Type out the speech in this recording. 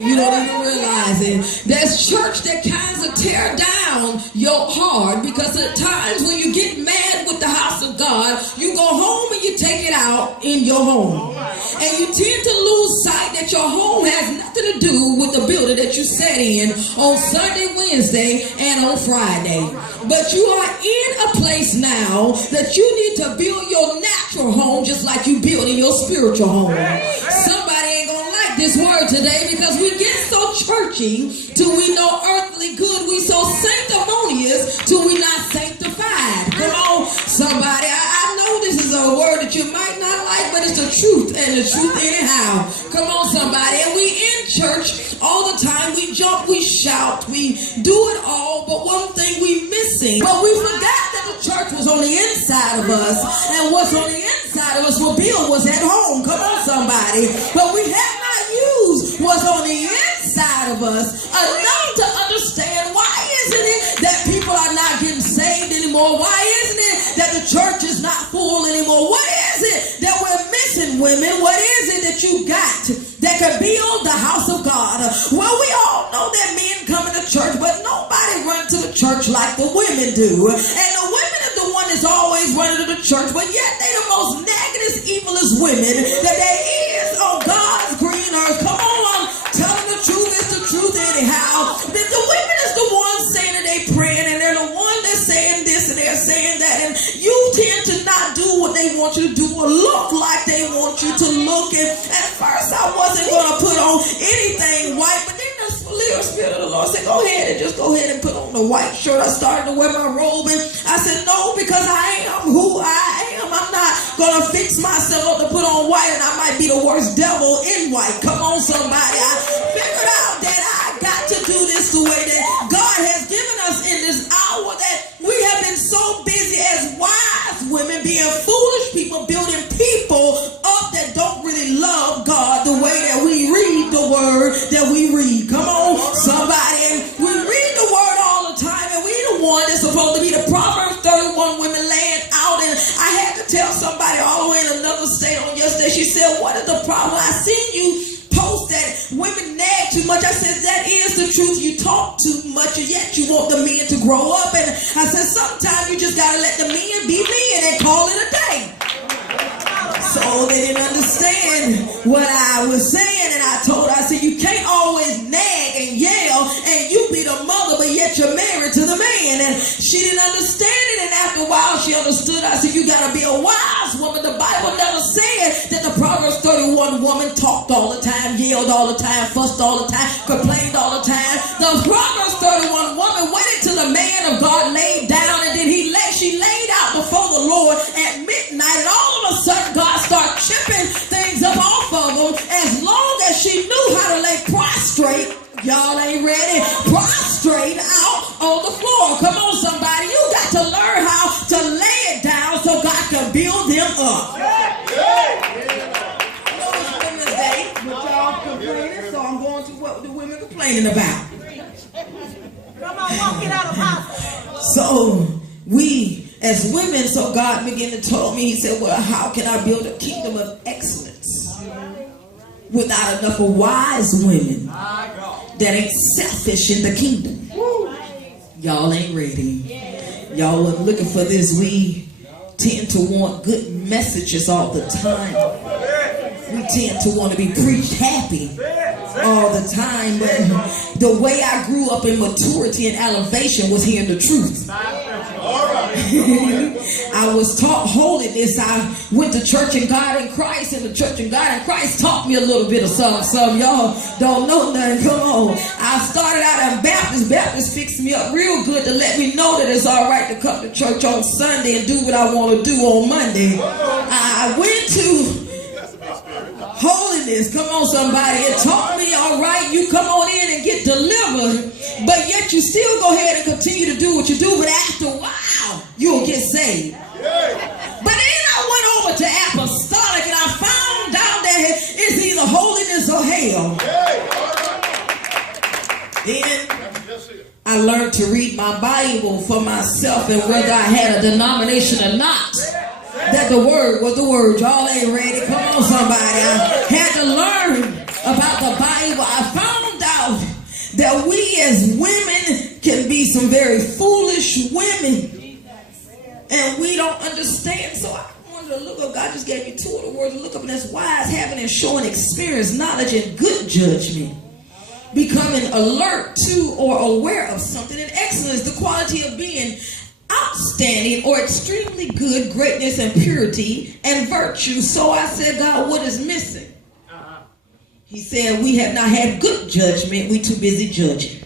You don't even realize it. There's church that kinds of tear down your heart, because at times when you get mad with the house of God, you go home and you take it out in your home. And you tend to lose sight that your home has nothing to do with the building that you sat in on Sunday, Wednesday, and on Friday. But you are in a place now that you need to build your natural home just like you building your spiritual home. Somebody ain't gonna like this word today, because we get so churchy till we know earthly good. We so sanctimonious till we not sanctified. Come on, somebody. I know this is a word that you might not like, but it's the truth, and the truth anyhow. Come on, somebody. And we in church all the time. We jump, we shout, we do it all, but one thing we missing. But we forgot that the church was on the inside of us, and what's on the inside of us will build what's at home. Come on, somebody. But we have not used what's on the inside of us enough to understand why isn't it that people are not getting saved anymore? Why isn't it that the church is not full anymore? What is it that we're missing, women? What is it that you got that can build the house of God? Well, we all know that men come to church, but nobody run to the church like the women do. And the women are the one that's always running to the church, but yet they the most negative, evilest women that there is on God's green earth. Come on, I'm telling the truth. It's the truth anyhow. That the women is the ones saying that they praying, and they're the one that's saying this and they're saying that, and you tend to not do what they want you to do or look like they want you to look. And at first I wasn't going to put on anything white, but then the Spirit of the Lord said, go ahead and put on the white shirt. I started to wear my robe, and I said, no, because I am who I am. I'm not going to fix myself up to put on white, and I might be the worst devil in white. Come on, somebody. I figured out that I got to do this the way that God has given us in this hour, that we have been so busy as wise women being foolish people, building people up that don't really love God the way that we read the word that we read. Come on, somebody. And we read the word all the time, and we the one that's supposed to be the Proverbs 31 women laying out. And I had to tell somebody all the way in another state on yesterday. She said, what is the problem? I seen you post that women nag too much. I said, that is the truth. You talk too much, and yet you want the men to grow up. And I said, sometimes you just got to let the men be men and call it a day. So they didn't understand what I was saying, and I told her, I said, you can't always nag and yell and you be the mother, but yet you're married to the man. And she didn't understand it, and after a while she understood. I said, you got to be a wise woman. The Bible never said that the Proverbs 31 woman talked all the time, yelled all the time, fussed all the time, complained all the time. The Proverbs 31 woman waited till the man of God laid down, and then she laid out before the Lord at midnight, and all of a sudden God started chipping things up off of them, as long as she knew how to lay prostrate. Y'all ain't ready. Prostrate out on the floor. Come on, somebody. You got to learn how to lay it down so God can build them up. But y'all complaining, so I'm going to what the women complaining about. Come on, walk it out of house. So we as women, so God began to tell me, he said, well, how can I build a kingdom of excellence without enough of wise women that ain't selfish in the kingdom? Y'all ain't ready. Y'all wasn't looking for this. We tend to want good messages all the time. We tend to want to be preached happy all the time. But the way I grew up in maturity and elevation was hearing the truth. I was taught holiness. I went to Church and God in Christ, and the Church and God in Christ taught me a little bit of something. Some y'all don't know nothing. Come on. I started out in Baptist. Baptist fixed me up real good to let me know that it's all right to come to church on Sunday and do what I want to do on Monday. I went to holiness. Come on, somebody. It taught me, all right, you come on in and get delivered, but yet you still go ahead and continue to do what you do, but after a while, you'll get saved. But then I went over to apostolic, and I found out that it's either holiness or hell. Then I learned to read my Bible for myself, and whether I had a denomination or not, that the word was the word. Y'all ain't ready. Come on, somebody. I had to learn about the Bible. I found that we as women can be some very foolish women, and we don't understand. So I wanted to look up. God just gave me 2 of the words to look up, and that's wise, having, and showing experience, knowledge, and good judgment. Becoming alert to or aware of something. And excellence, the quality of being outstanding or extremely good, greatness and purity and virtue. So I said, God, what is missing? He said, we have not had good judgment. We too busy judging.